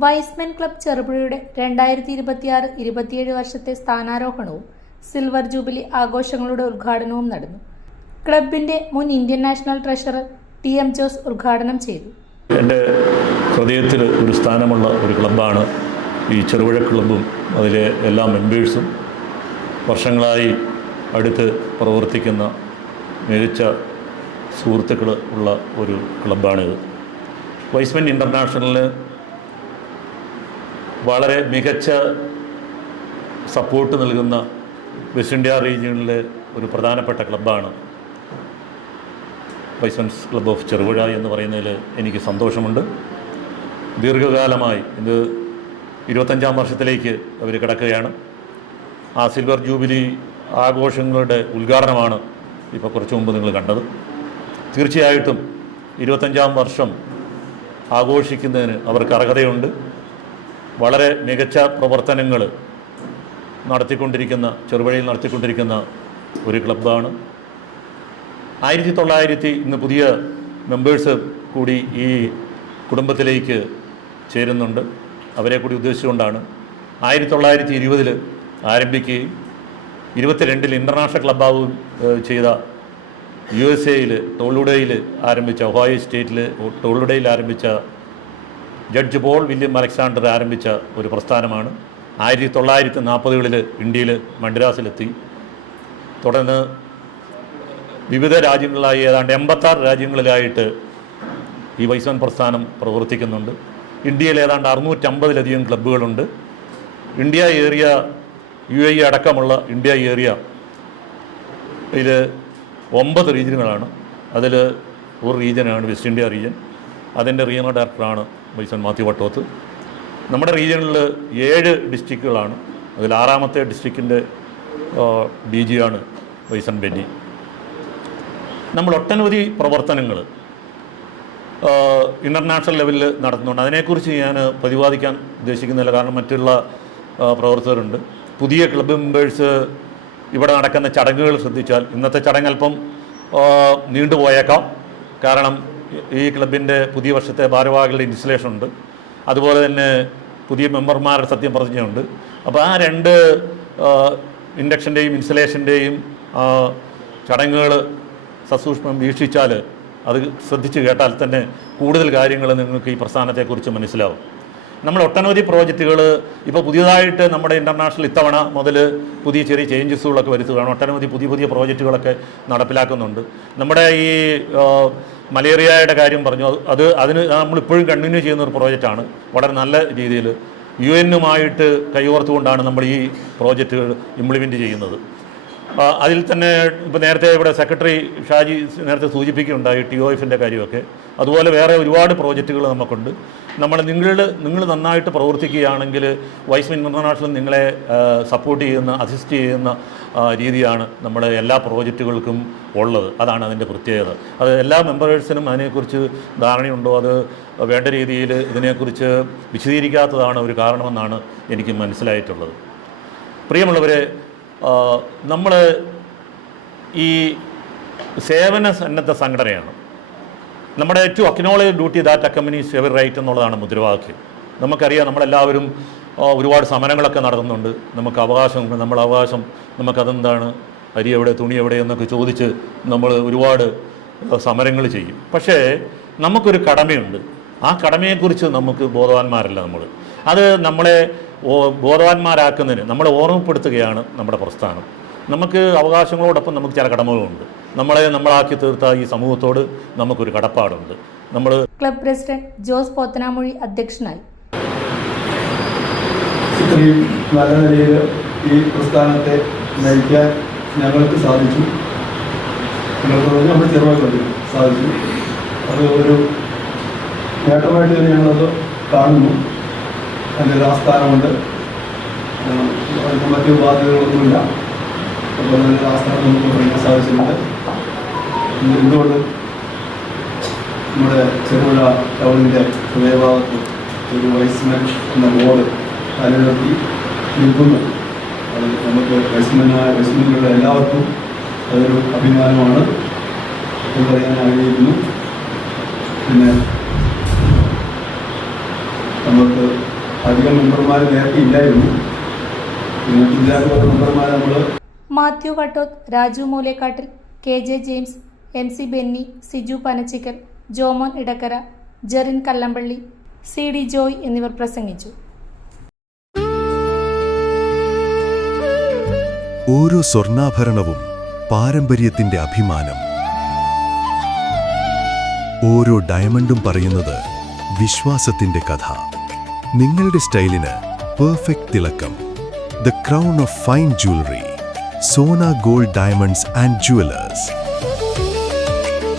Wise men club ചെറുപുഴയുടെ 2026-27 വർഷത്തെ സ്ഥാനാരോഹണവും silver jubilee ആഘോഷങ്ങളുടെ ഉദ്ഘാടനവും നടന്നു. ക്ലബിന്റെ മുൻ Indian national treasurer TM Jose ഉദ്ഘാടനം ചെയ്തു. എൻ്റെ ഹൃദയത്തിൽ ഒരു സ്ഥാനമുള്ള ഒരു ക്ലബ്ബാണ് ഈ ചെറുപുഴ ക്ലബ്ബും അതിലെ എല്ലാ മെമ്പേഴ്സും. വർഷങ്ങളായി അടുത്ത് പ്രവർത്തിക്കുന്ന മികച്ച സുഹൃത്തുക്കൾ ഉള്ള ഒരു ക്ലബ്ബാണിത്. വൈസ്മെൻ ഇൻ്റർനാഷണലിന് വളരെ മികച്ച സപ്പോർട്ട് നൽകുന്ന വെസ്റ്റ് ഇന്ത്യ റീജിയണിലെ ഒരു പ്രധാനപ്പെട്ട ക്ലബ്ബാണ് വൈസ്മെൻസ് ക്ലബ്ബ് ഓഫ് ചെറുപുഴ എന്ന് പറയുന്നതിൽ എനിക്ക് സന്തോഷമുണ്ട്. ദീർഘകാലമായി ഇത് 25ാം വർഷത്തിലേക്ക് അവർ കിടക്കുകയാണ്. ആ സിൽവർ ജൂബിലി ആഘോഷങ്ങളുടെ ഉദ്ഘാടനമാണ് ഇപ്പോൾ കുറച്ച് മുമ്പ് നിങ്ങൾ കണ്ടത്. തീർച്ചയായിട്ടും 25ാം വർഷം ആഘോഷിക്കുന്നതിന് അവർക്ക് അർഹതയുണ്ട്. വളരെ മികച്ച പ്രവർത്തനങ്ങൾ ചെറുപുഴയിൽ നടത്തിക്കൊണ്ടിരിക്കുന്ന ഒരു ക്ലബ്ബാണ്. 1900 ഇന്ന് പുതിയ മെമ്പേഴ്സ് കൂടി ഈ കുടുംബത്തിലേക്ക് ചേരുന്നുണ്ട്. അവരെ കൂടി ഉദ്ദേശിച്ചുകൊണ്ടാണ് 1920 ആരംഭിക്കുകയും 22 ഇൻ്റർനാഷണൽ ക്ലബ്ബാവും ചെയ്ത USA ടോളുഡയിൽ ആരംഭിച്ച ഒഹായോ സ്റ്റേറ്റിൽ ടോളുഡയിൽ ആരംഭിച്ച ജഡ്ജ് പോൾ വില്യം അലക്സാണ്ടർ ആരംഭിച്ച ഒരു പ്രസ്ഥാനമാണ്. 1940കളിൽ ഇന്ത്യയിൽ മദ്രാസിലെത്തി. തുടർന്ന് വിവിധ രാജ്യങ്ങളിലായി ഏതാണ്ട് 86 രാജ്യങ്ങളിലായിട്ട് ഈ വൈസ്മെൻ പ്രസ്ഥാനം പ്രവർത്തിക്കുന്നുണ്ട്. ഇന്ത്യയിൽ ഏതാണ്ട് 650-ലധികം ക്ലബ്ബുകളുണ്ട്. ഇന്ത്യ ഏരിയ UAE അടക്കമുള്ള ഇന്ത്യ ഏരിയ ഇതിൽ 9 റീജിയനുകളാണ്. അതിൽ ഒരു റീജിയനാണ് വെസ്റ്റ് ഇന്ത്യ റീജിയൻ. അതിൻ്റെ റീജിയണൽ ഡയറക്ടറാണ് വൈസ്മെൻ മാത്യു വട്ടോത്ത്. നമ്മുടെ റീജിയണിൽ 7 ഡിസ്ട്രിക്റ്റുകളാണ്. അതിൽ 6ാമത്തെ ഡിസ്ട്രിക്റ്റിൻ്റെ DG ആണ് വൈസ്മെൻ ബെന്നി. നമ്മൾ ഒട്ടനവധി പ്രവർത്തനങ്ങൾ ഇൻ്റർനാഷണൽ ലെവലിൽ നടത്തുന്നുണ്ട്. അതിനെക്കുറിച്ച് ഞാൻ പ്രതിപാദിക്കാൻ ഉദ്ദേശിക്കുന്നില്ല, കാരണം മറ്റുള്ള പ്രവർത്തകരുണ്ട്. പുതിയ ക്ലബ്ബ് മെമ്പേഴ്സ് ഇവിടെ നടക്കുന്ന ചടങ്ങുകൾ ശ്രദ്ധിച്ചാൽ ഇന്നത്തെ ചടങ്ങ് അല്പം നീണ്ടുപോയേക്കാം. കാരണം ഈ ക്ലബിൻ്റെ പുതിയ വർഷത്തെ ഭാരവാഹികളുടെ ഇൻസ്റ്റലേഷൻ ഉണ്ട്. അതുപോലെ തന്നെ പുതിയ മെമ്പർമാരുടെ സത്യപ്രതിജ്ഞയുണ്ട്. അപ്പോൾ ആ 2 ഇൻഡക്ഷൻ്റെയും ഇൻസ്റ്റലേഷൻ്റെയും ചടങ്ങുകൾ സസൂക്ഷ്മം വീക്ഷിച്ചാൽ, അത് ശ്രദ്ധിച്ച് കേട്ടാൽ തന്നെ കൂടുതൽ കാര്യങ്ങൾ നിങ്ങൾക്ക് ഈ പ്രസ്ഥാനത്തെക്കുറിച്ച് മനസ്സിലാവും. നമ്മൾ ഒട്ടനവധി പ്രോജക്റ്റുകൾ ഇപ്പോൾ പുതിയതായിട്ട് നമ്മുടെ ഇൻ്റർനാഷണൽ ഇത്തവണ മുതൽ പുതിയ ചെറിയ ചേഞ്ചസുകളൊക്കെ വരുത്തുകയാണ്. ഒട്ടനവധി പുതിയ പ്രോജക്റ്റുകളൊക്കെ നടപ്പിലാക്കുന്നുണ്ട്. നമ്മുടെ ഈ മലേറിയയുടെ കാര്യം പറഞ്ഞു, അതിന് നമ്മളിപ്പോഴും കണ്ടിന്യൂ ചെയ്യുന്ന ഒരു പ്രോജക്റ്റാണ്. വളരെ നല്ല രീതിയിൽ UN കൈകോർത്തുകൊണ്ടാണ് നമ്മൾ ഈ പ്രോജക്റ്റുകൾ ഇംപ്ലിമെൻറ്റ് ചെയ്യുന്നത്. അതിൽ തന്നെ ഇപ്പോൾ നേരത്തെ ഇവിടെ സെക്രട്ടറി ഷാജി നേരത്തെ സൂചിപ്പിക്കുകയുണ്ടായി TOFൻ്റെ കാര്യമൊക്കെ. അതുപോലെ വേറെ ഒരുപാട് പ്രോജക്റ്റുകൾ നമുക്കുണ്ട്. നിങ്ങൾ നന്നായിട്ട് പ്രവർത്തിക്കുകയാണെങ്കിൽ വൈസ്മെൻ ഇൻ്റർനാഷണൽ നിങ്ങളെ സപ്പോർട്ട് ചെയ്യുന്ന, അസിസ്റ്റ് ചെയ്യുന്ന രീതിയാണ് നമ്മുടെ എല്ലാ പ്രോജക്റ്റുകൾക്കും ഉള്ളത്. അതാണ് അതിൻ്റെ പ്രത്യേകത. അത് എല്ലാ മെമ്പേഴ്സിനും അതിനെക്കുറിച്ച് ധാരണയുണ്ടോ, അത് വേണ്ട രീതിയിൽ ഇതിനെക്കുറിച്ച് വിശദീകരിക്കാത്തതാണ് ഒരു കാരണമെന്നാണ് എനിക്ക് മനസ്സിലായിട്ടുള്ളത്. പ്രിയമുള്ളവരെ, നമ്മൾ ഈ സേവന സന്നദ്ധ സംഘടനയാണ്. നമ്മുടെ to acknowledge duty that accompanies every right എന്നുള്ളതാണ് മുദ്രാവാക്യം. നമുക്കറിയാം, നമ്മളെല്ലാവരും ഒരുപാട് സമരങ്ങളൊക്കെ നടത്തുന്നുണ്ട്. നമുക്ക് അവകാശമുണ്ട്. അവകാശം നമുക്കതെന്താണ്, അരി എവിടെ, തുണി എവിടെ എന്നൊക്കെ ചോദിച്ച് നമ്മൾ ഒരുപാട് സമരങ്ങൾ ചെയ്യും. പക്ഷേ നമുക്കൊരു കടമയുണ്ട്. ആ കടമയെക്കുറിച്ച് നമുക്ക് ബോധവാന്മാരല്ല. അത് നമ്മളെ ബോധവാന്മാരാക്കുന്നതിന് നമ്മളെ ഓർമ്മപ്പെടുത്തുകയാണ് നമ്മുടെ പ്രസ്ഥാനം. നമുക്ക് അവകാശങ്ങളോടൊപ്പം നമുക്ക് ചില കടമകളുണ്ട്. നമ്മളാക്കി തീർത്ത ഈ സമൂഹത്തോട് നമുക്കൊരു കടപ്പാടുണ്ട്. ക്ലബ് പ്രസിഡന്റ് ജോസ് പോത്തനാമൊഴി അധ്യക്ഷനായി. ഇത്രയും നല്ല നിലയിൽ ഈ പ്രസ്ഥാനത്തെ നയിക്കാൻ ഞങ്ങൾക്ക് സാധിച്ചു. നമ്മുടെ ചെറുപ്പത്തിൽ സാധിച്ചു. അത് ഒരു നേട്ടമായിട്ട് തന്നെ ഞങ്ങളത് കാണുന്നു. അതിൻ്റെ ആസ്ഥാനമുണ്ട്. മറ്റു ബാധ്യതകളൊന്നുമില്ല. അതുപോലെ തന്നെ ആസ്ഥാനം നമുക്ക് പറയാൻ സാധിച്ചിട്ടുണ്ട്. എന്തുകൊണ്ട് നമ്മുടെ ചെറുപുഴ ടൗണിൻ്റെ ഹൃദയഭാഗത്ത് ഒരു വൈസ്മെൻ എന്ന ബോർഡ് നിലനിർത്തി നിൽക്കുന്നു. അത് നമുക്ക് വൈസ്മെന്റുള്ള എല്ലാവർക്കും അതൊരു അഭിമാനമാണ് എന്ന് പറയാൻ ആഗ്രഹിക്കുന്നു. പിന്നെ നമുക്ക് അധികം മെമ്പർമാർ നേരത്തെ ഇല്ലായിരുന്നു. പിന്നെ പുതിയതായിട്ടുള്ള മെമ്പർമാർ നമ്മൾ Mathew Vattoth, Raju Moolekattil, KJ James, MC Benny, Siju Panachikkal, Jomon Idakkara, Jerin Kallampally, CD Joy എന്നിവർ പ്രസംഗിച്ചു. ഓരോ സ്വർണ്ണാഭരണവും പാരമ്പര്യത്തിന്റെ അഭിമാനം. ഓരോ ഡയമണ്ടും പറയുന്നത് വിശ്വാസത്തിന്റെ കഥ. നിങ്ങളുടെ സ്റ്റൈലിന് പെർഫെക്റ്റ് തിളക്കം. The crown of fine jewellery. Sona gold diamonds and jewellers.